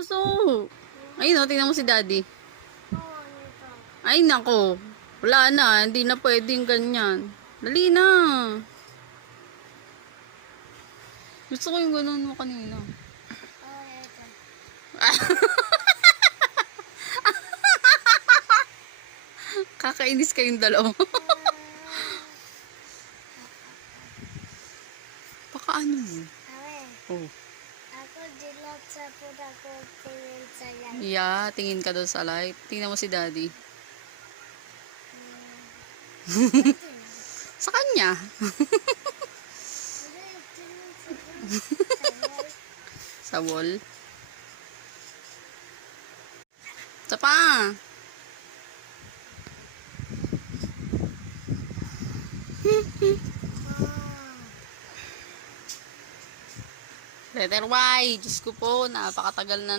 Gusto ko. Ayun o, tingnan mo si daddy. Oo, nito. Ay, nako. Wala na, hindi na pwedeng ganyan. Dali na. Gusto ko yung ganun mo kanina. Oo, ito. Kakainis kayong dalawa. Baka ano mo? Awe, Oh. ako dilot sa puta ko tingin sa light. Yeah, tingin ka doon sa light. Tingnan mo si daddy. Sa kanya. Hindi, tingin sa light. Sa wall. Isa pa. Letter Y. Diyos ko po, napakatagal na